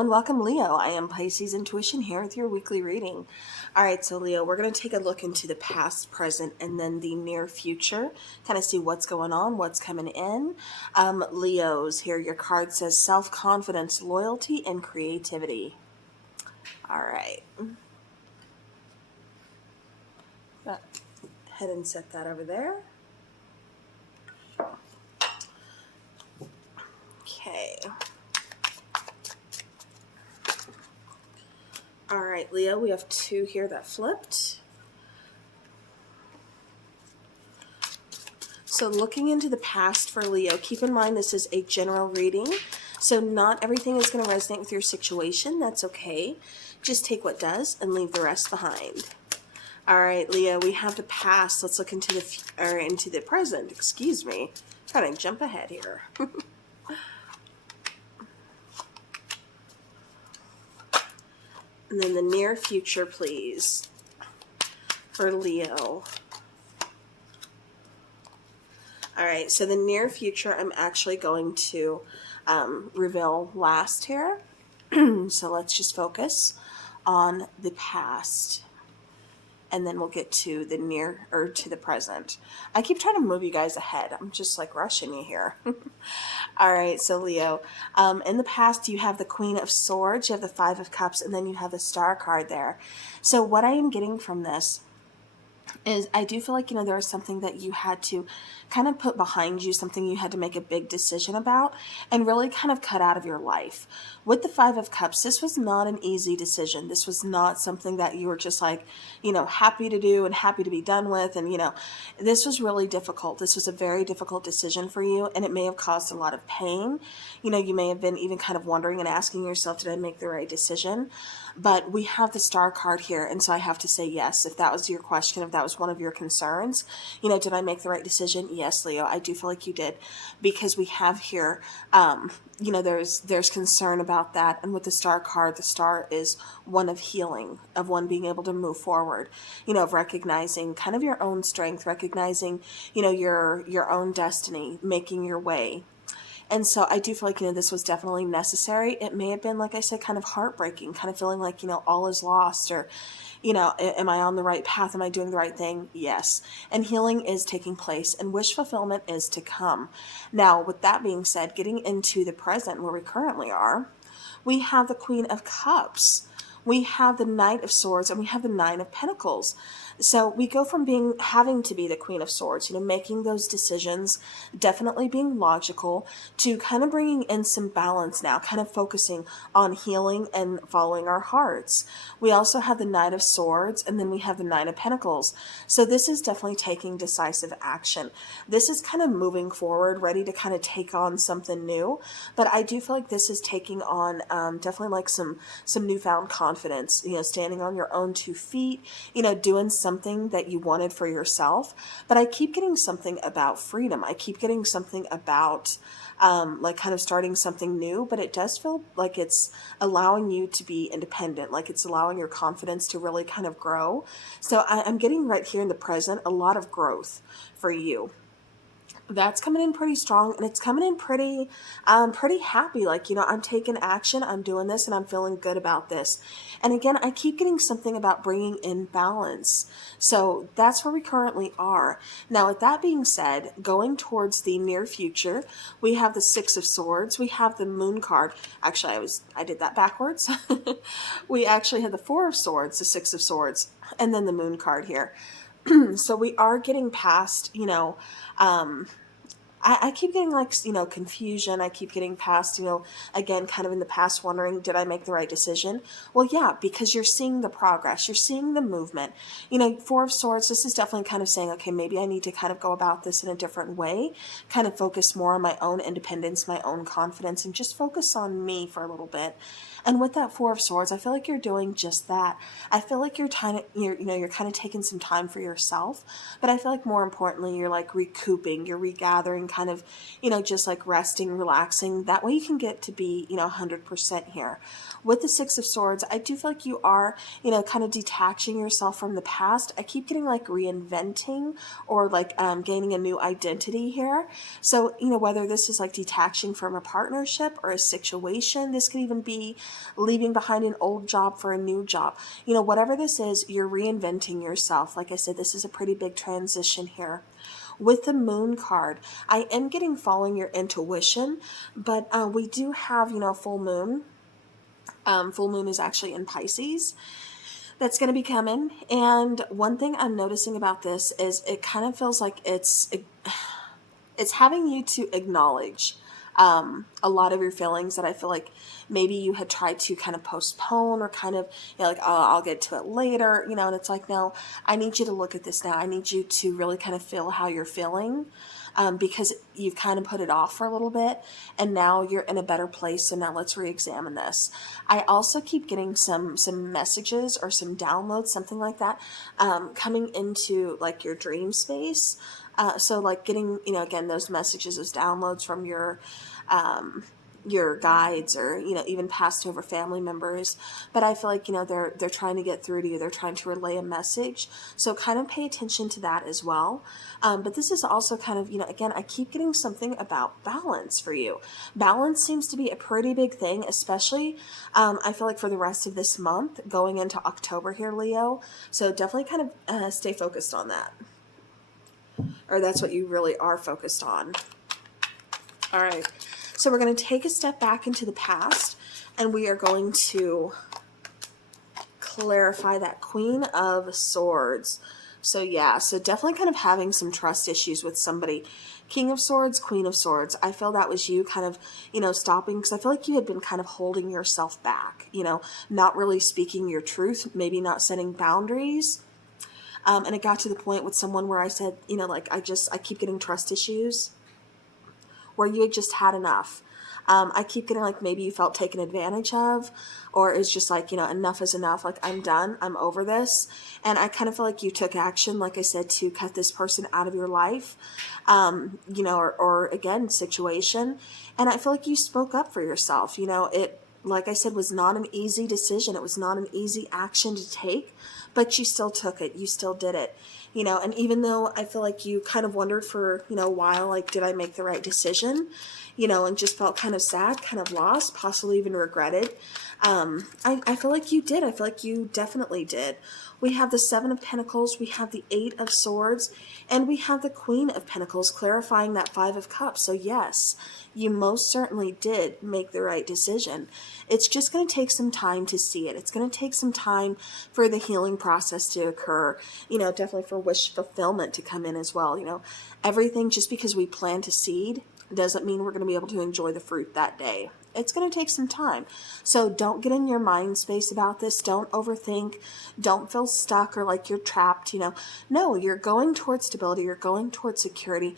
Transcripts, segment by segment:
and welcome, Leo. I am Pisces Intuition here with your weekly reading. All right, so Leo, we're going to take a look into the past, present, and then the near future, kind of see what's going on, what's coming in. Leos, here your card says self-confidence, loyalty, and creativity. All right. Go ahead and set that over there. Okay. All right, Leo, we have two here that flipped. So looking into the past for Leo, keep in mind this is a general reading. So not everything is going to resonate with your situation. That's okay. Just take what does and leave the rest behind. All right, Leo, we have the past. Let's look into the present. Excuse me. Trying to jump ahead here. And then the near future, please, for Leo. All right, so the near future, I'm actually going to reveal last here. So let's just focus on the past. And then we'll get to the near, or to the present. I keep trying to move you guys ahead. I'm just like rushing you here. All right, so Leo, in the past you have the Queen of Swords, you have the Five of Cups, and then you have the Star card there. So what I am getting from this is I do feel like, there was something that you had to kind of put behind you, something you had to make a big decision about and really kind of cut out of your life. With the Five of Cups, this was not an easy decision. This was not something that you were just like, happy to do and happy to be done with. And, this was really difficult. This was a very difficult decision for you, and it may have caused a lot of pain. You may have been even kind of wondering and asking yourself, did I make the right decision? But we have the Star card here, and so I have to say yes. If that was your question, if that was one of your concerns, did I make the right decision? Yes, Leo, I do feel like you did, because we have here, there's concern about that. And with the Star card, the Star is one of healing, of one being able to move forward, of recognizing kind of your own strength, recognizing, your own destiny, making your way. And so I do feel like, this was definitely necessary. It may have been, like I said, kind of heartbreaking, kind of feeling like, all is lost, or, am I on the right path? Am I doing the right thing? Yes. And healing is taking place, and wish fulfillment is to come. Now, with that being said, getting into the present where we currently are, we have the Queen of Cups. We have the Knight of Swords, and we have the Nine of Pentacles. So we go from having to be the Queen of Swords, making those decisions, definitely being logical, to kind of bringing in some balance now, kind of focusing on healing and following our hearts. We also have the Knight of Swords, and then we have the Nine of Pentacles. So this is definitely taking decisive action. This is kind of moving forward, ready to kind of take on something new. But I do feel like this is taking on definitely like some newfound confidence, standing on your own 2 feet, doing something that you wanted for yourself. But I keep getting something about freedom. I keep getting something about like kind of starting something new, but it does feel like it's allowing you to be independent, like it's allowing your confidence to really kind of grow. So I'm getting right here in the present a lot of growth for you. That's coming in pretty strong, and it's coming in pretty happy. Like, I'm taking action, I'm doing this, and I'm feeling good about this. And again, I keep getting something about bringing in balance. So that's where we currently are. Now, with that being said, going towards the near future, we have the Six of Swords. We have the Moon card. Actually, I did that backwards. We actually had the Four of Swords, the Six of Swords, and then the Moon card here. So we are getting past, I keep getting like, confusion. I keep getting past, again, kind of in the past wondering, did I make the right decision? Well, yeah, because you're seeing the progress. You're seeing the movement. Four of Swords, this is definitely kind of saying, okay, maybe I need to kind of go about this in a different way, kind of focus more on my own independence, my own confidence, and just focus on me for a little bit. And with that Four of Swords, I feel like you're doing just that. I feel like you're kind of taking some time for yourself, but I feel like more importantly, you're like recouping, you're regathering kind of, just like resting, relaxing. That way you can get to be, 100% here. With the Six of Swords, I do feel like you are, kind of detaching yourself from the past. I keep getting like reinventing or like gaining a new identity here. So, whether this is like detaching from a partnership or a situation, this could even be leaving behind an old job for a new job. Whatever this is, you're reinventing yourself. Like I said, this is a pretty big transition here. With the Moon card, I am getting following your intuition, but we do have, full moon. Full moon is actually in Pisces. That's going to be coming. And one thing I'm noticing about this is it kind of feels like it's having you to acknowledge a lot of your feelings that I feel like maybe you had tried to kind of postpone or kind of, like, oh, I'll get to it later, and it's like, no, I need you to look at this now. I need you to really kind of feel how you're feeling. Because you've kind of put it off for a little bit and now you're in a better place. So now let's re-examine this. I also keep getting some messages or some downloads, something like that, coming into like your dream space. So like getting, again, those messages, those downloads from your guides or, even passed over family members. But I feel like, they're trying to get through to you. They're trying to relay a message. So kind of pay attention to that as well. But this is also kind of, again, I keep getting something about balance for you. Balance seems to be a pretty big thing, especially, I feel like for the rest of this month going into October here, Leo. So definitely kind of stay focused on that. Or that's what you really are focused on. All right. So we're going to take a step back into the past and we are going to clarify that Queen of Swords. So yeah, so definitely kind of having some trust issues with somebody. King of Swords, Queen of Swords. I feel that was you kind of, stopping because I feel like you had been kind of holding yourself back, not really speaking your truth, maybe not setting boundaries. And it got to the point with someone where I said, like, I keep getting trust issues where you had just had enough. I keep getting like maybe you felt taken advantage of, or it's just like, enough is enough. Like, I'm done. I'm over this. And I kind of feel like you took action, like I said, to cut this person out of your life, or again, situation. And I feel like you spoke up for yourself. It, like I said, was not an easy decision. It was not an easy action to take, but you still took it. You still did it. And even though I feel like you kind of wondered for, a while, like, did I make the right decision? And just felt kind of sad, kind of lost, possibly even regretted. I feel like you did. I feel like you definitely did. We have the Seven of Pentacles, we have the Eight of Swords, and we have the Queen of Pentacles clarifying that Five of Cups. So yes, you most certainly did make the right decision. It's just going to take some time to see it. It's going to take some time for the healing process to occur, definitely for wish fulfillment to come in as well. Everything, just because we plant a seed doesn't mean we're going to be able to enjoy the fruit that day. It's going to take some time. So don't get in your mind space about this. Don't overthink. Don't feel stuck or like you're trapped, No, you're going towards stability. You're going towards security.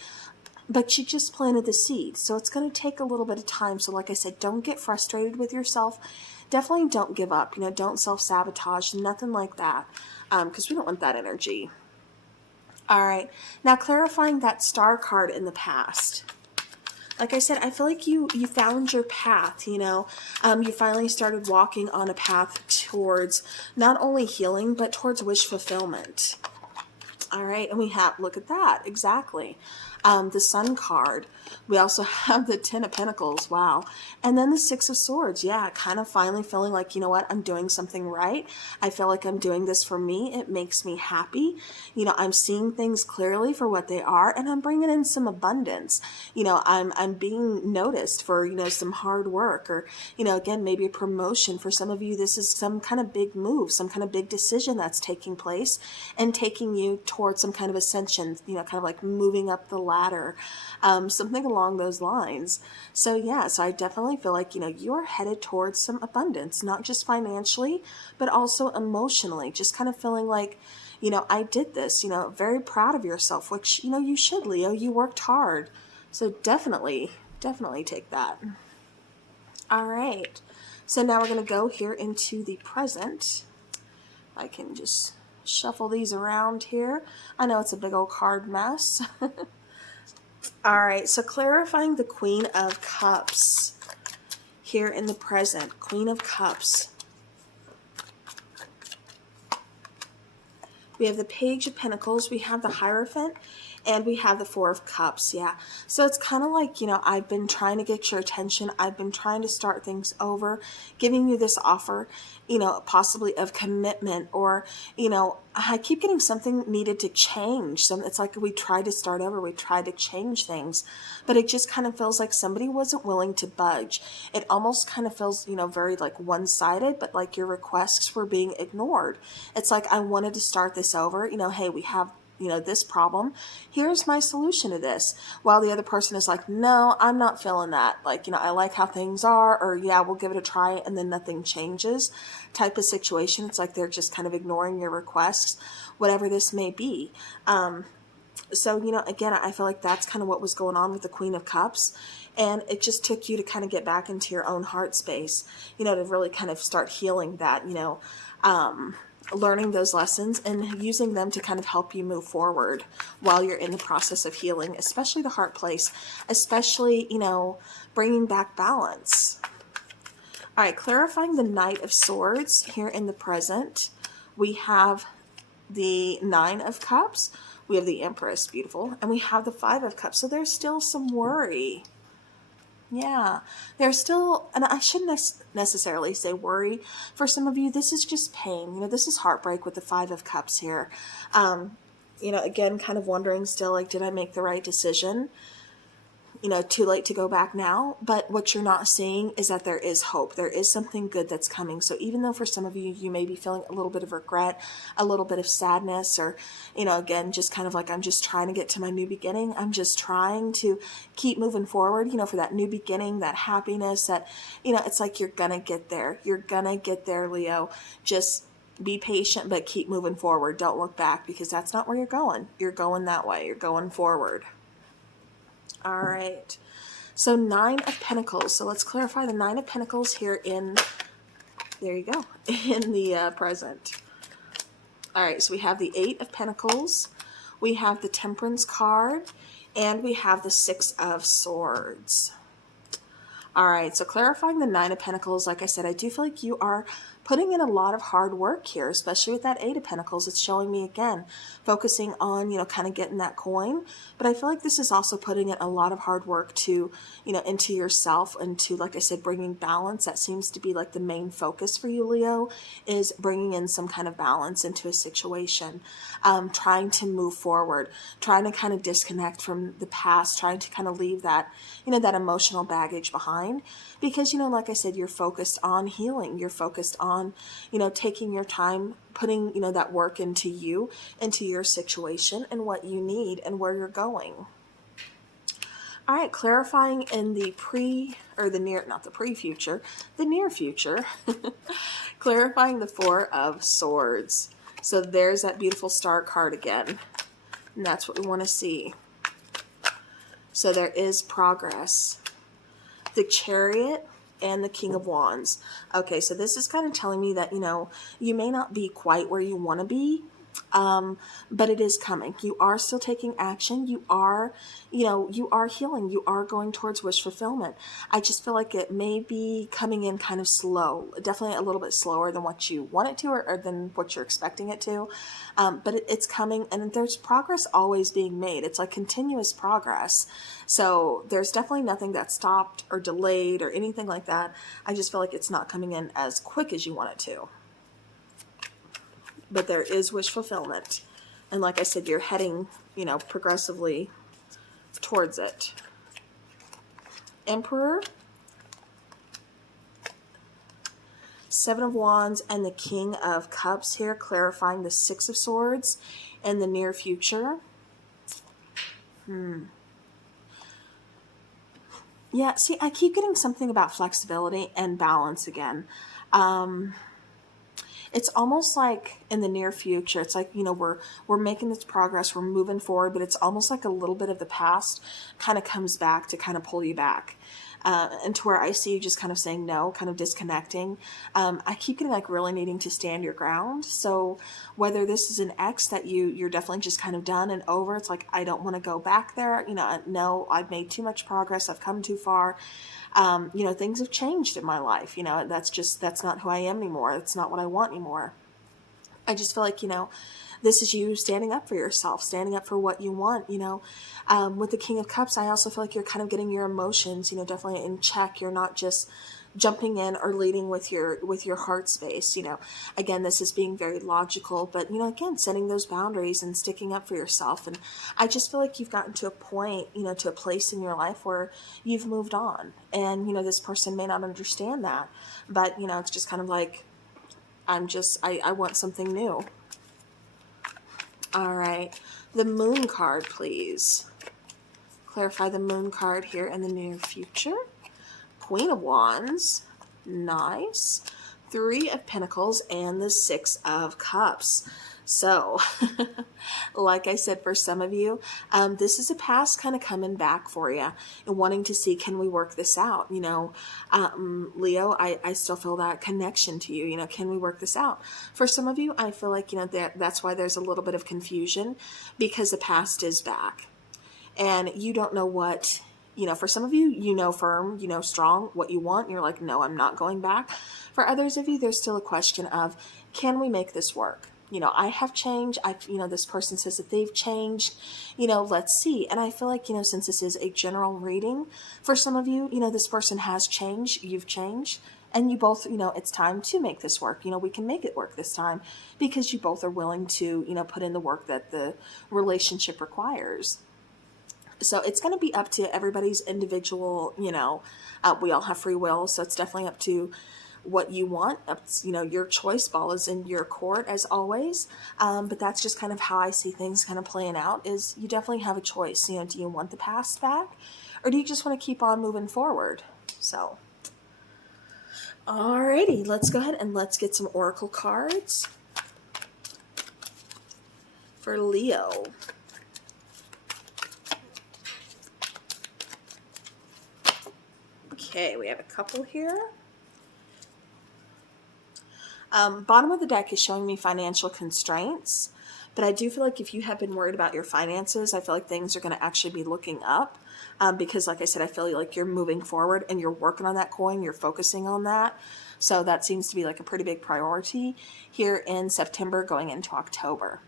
But you just planted the seed. So it's going to take a little bit of time. So like I said, don't get frustrated with yourself. Definitely don't give up. Don't self-sabotage. Nothing like that. Because we don't want that energy. All right. Now clarifying that Star card in the past. Like I said, I feel like you found your path, you finally started walking on a path towards not only healing, but towards wish fulfillment. All right, and we have, look at that, exactly. The Sun card. We also have the Ten of Pentacles, wow. And then the Six of Swords, yeah, kind of finally feeling like, what, I'm doing something right. I feel like I'm doing this for me. It makes me happy. I'm seeing things clearly for what they are, and I'm bringing in some abundance. I'm being noticed for, some hard work or, again, maybe a promotion. For some of you, this is some kind of big move, some kind of big decision that's taking place and taking you towards some kind of ascension, kind of like moving up the ladder, something along those lines. So yeah, so I definitely feel like, you're headed towards some abundance, not just financially, but also emotionally, just kind of feeling like, I did this, very proud of yourself, which, you should, Leo, you worked hard. So definitely take that. All right. So now we're going to go here into the present. I can just shuffle these around here. I know it's a big old card mess. All right, so clarifying the Queen of Cups here in the present. Queen of Cups. We have the Page of Pentacles, we have the Hierophant, and we have the Four of Cups. Yeah, so it's kind of like, you know, I've been trying to get your attention. I've been trying to start things over, giving you this offer, you know, possibly of commitment, or, you know, I keep getting something needed to change. So it's like we tried to start over, we tried to change things, but it just kind of feels like somebody wasn't willing to budge. It almost kind of feels, you know, very like one-sided, but like your requests were being ignored. It's like, I wanted to start this over. You know, hey, we have, you know, this problem. Here's my solution to this. While the other person is like, no, I'm not feeling that. Like, you know, I like how things are, or yeah, we'll give it a try, and then nothing changes type of situation. It's like they're just kind of ignoring your requests, whatever this may be. So, you know, again, I feel like that's kind of what was going on with the Queen of Cups. And it just took you to kind of get back into your own heart space, you know, to really kind of start healing that, you know, learning those lessons and using them to kind of help you move forward while you're in the process of healing, especially the heart place, especially, you know, bringing back balance. All right, clarifying the Knight of Swords here in the present. We have the Nine of Cups. We have the Empress, beautiful. And we have the Five of Cups. So there's still some worry. Yeah, there's still, and I shouldn't necessarily say worry. For some of you, this is just pain. You know, this is heartbreak with the Five of Cups here. You know, again, kind of wondering still, like, did I make the right decision? You know, too late to go back now. But what you're not seeing is that there is hope. There is something good that's coming. So even though for some of you, you may be feeling a little bit of regret, a little bit of sadness, or, you know, again, just kind of like, I'm just trying to get to my new beginning. I'm just trying to keep moving forward, you know, for that new beginning, that happiness, that, you know, it's like you're going to get there. You're going to get there, Leo. Just be patient, but keep moving forward. Don't look back, because that's not where you're going. You're going that way. You're going forward. All right, so Nine of Pentacles. So let's clarify the Nine of Pentacles here in, there you go, in the present. All right, so we have the Eight of Pentacles, we have the Temperance card, and we have the Six of Swords. All right, so clarifying the Nine of Pentacles, like I said, I do feel like you are putting in a lot of hard work here, especially with that Eight of Pentacles. It's showing me again, focusing on, you know, kind of getting that coin. But I feel like this is also putting in a lot of hard work to, you know, into yourself, and to, like I said, bringing balance. That seems to be like the main focus for you, Leo, is bringing in some kind of balance into a situation, trying to move forward, trying to kind of disconnect from the past, trying to kind of leave that, you know, that emotional baggage behind. Because, you know, like I said, you're focused on healing. You're focused on, you know, taking your time, putting, you know, that work into you, into your situation, and what you need and where you're going. All right, clarifying in the the near future, clarifying the Four of Swords. So there's that beautiful star card again, and that's what we want to see. So there is progress. The Chariot and the King of Wands. Okay, so this is kind of telling me that, you know, you may not be quite where you want to be, but it is coming. You are still taking action. You are, you know, you are healing. You are going towards wish fulfillment. I just feel like it may be coming in kind of slow, definitely a little bit slower than what you want it to, or than what you're expecting it to. But it's coming, and there's progress always being made. It's like continuous progress. So there's definitely nothing that's stopped or delayed or anything like that. I just feel like it's not coming in as quick as you want it to. But there is wish fulfillment. And like I said, you're heading, you know, progressively towards it. Emperor, Seven of Wands, and the King of Cups here, clarifying the Six of Swords and the near future. Yeah, see, I keep getting something about flexibility and balance again. It's almost like in the near future, it's like, you know, we're making this progress, we're moving forward, but it's almost like a little bit of the past kind of comes back to kind of pull you back. and to where I see you just kind of saying no, kind of disconnecting. I keep getting like really needing to stand your ground. So whether this is an ex that you're definitely just kind of done and over, it's like, I don't want to go back there. No, I've made too much progress. I've come too far. Things have changed in my life. That's not who I am anymore. It's not what I want anymore. I just feel like, this is you standing up for yourself, standing up for what you want. With the King of Cups, I also feel like you're kind of getting your emotions, definitely in check. You're not just jumping in or leading with your heart space. Again, this is being very logical, but again, setting those boundaries and sticking up for yourself. And I just feel like you've gotten to a point, to a place in your life where you've moved on, and this person may not understand that, but it's just kind of like, I want something new. All right, the Moon card, please. Clarify the Moon card here in the near future. Queen of Wands, nice. Three of Pentacles and the Six of Cups. So, like I said, for some of you, this is a past kind of coming back for you and wanting to see, can we work this out? Leo, I still feel that connection to you. Can we work this out? For some of you, I feel like, that's why there's a little bit of confusion, because the past is back and you don't know what, for some of you, firm, strong what you want. You're like, no, I'm not going back. For others of you, there's still a question of, can we make this work? I have changed. This person says that they've changed, let's see. And I feel like, since this is a general reading, for some of you, this person has changed, you've changed, and you both, it's time to make this work. We can make it work this time because you both are willing to, put in the work that the relationship requires. So it's going to be up to everybody's individual, we all have free will. So it's definitely up to what you want. Your choice, ball is in your court as always. But that's just kind of how I see things kind of playing out, is you definitely have a choice. Do you want the past back, or do you just want to keep on moving forward? So, alrighty, let's go ahead and let's get some oracle cards for Leo. Okay, we have a couple here. Bottom of the deck is showing me financial constraints, but I do feel like if you have been worried about your finances, I feel like things are going to actually be looking up, because like I said, I feel like you're moving forward and you're working on that coin, you're focusing on that. So that seems to be like a pretty big priority here in September going into October.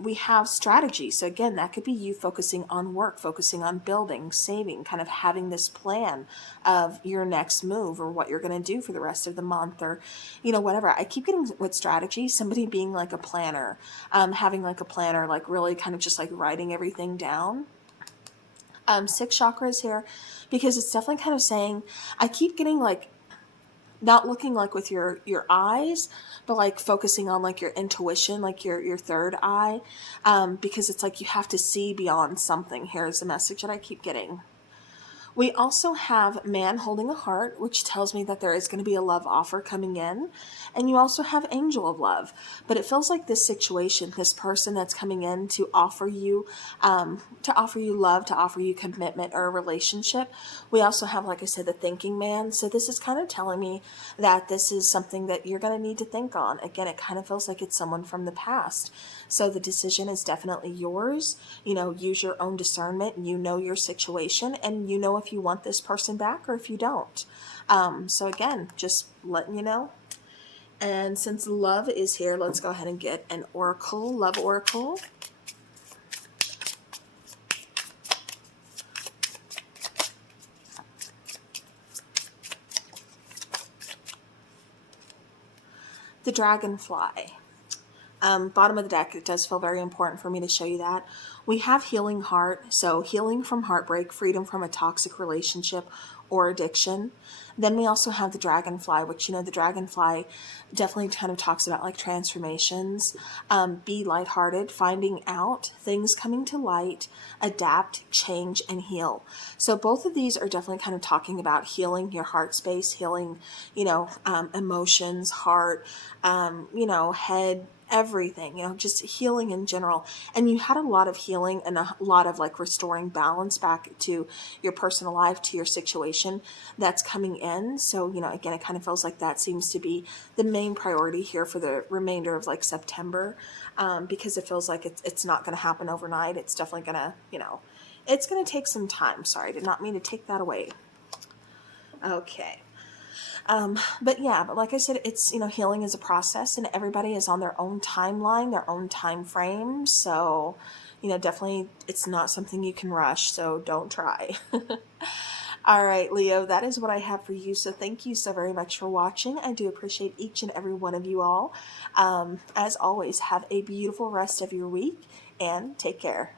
We have strategy. So again, that could be you focusing on work, focusing on building, saving, kind of having this plan of your next move or what you're going to do for the rest of the month, or, whatever. I keep getting with strategy, somebody being like a planner, having like a planner, like really kind of just like writing everything down. 6 chakras here, because it's definitely kind of saying, I keep getting like, not looking like with your eyes, but like focusing on like your intuition, like your third eye, because it's like you have to see beyond something. Here's the message that I keep getting. We also have man holding a heart, which tells me that there is going to be a love offer coming in. And you also have angel of love. But it feels like this situation, this person that's coming in to offer you love, to offer you commitment or a relationship. We also have, like I said, the thinking man. So this is kind of telling me that this is something that you're going to need to think on. Again, it kind of feels like it's someone from the past. So the decision is definitely yours. Use your own discernment. Your situation, and if you want this person back or if you don't. So again, just letting you know. And since love is here, let's go ahead and get an oracle, love oracle. The dragonfly. Bottom of the deck, it does feel very important for me to show you that. We have healing heart, so healing from heartbreak, freedom from a toxic relationship or addiction. Then we also have the dragonfly, which, the dragonfly definitely kind of talks about like transformations, be lighthearted, finding out, things coming to light, adapt, change, and heal. So both of these are definitely kind of talking about healing your heart space, healing, emotions, heart, head, everything, you know, just healing in general. And you had a lot of healing and a lot of like restoring balance back to your personal life, to your situation that's coming in. So, you know, again, it kind of feels like that seems to be the main priority here for the remainder of like September, because it feels like it's not going to happen overnight. It's definitely going to, you know, it's going to take some time. Sorry, I did not mean to take that away. Okay. But yeah, but like I said, it's, you know, healing is a process and everybody is on their own timeline, their own time frame. So, you know, definitely it's not something you can rush. So don't try. All right, Leo, that is what I have for you. So thank you so very much for watching. I do appreciate each and every one of you all. As always, have a beautiful rest of your week and take care.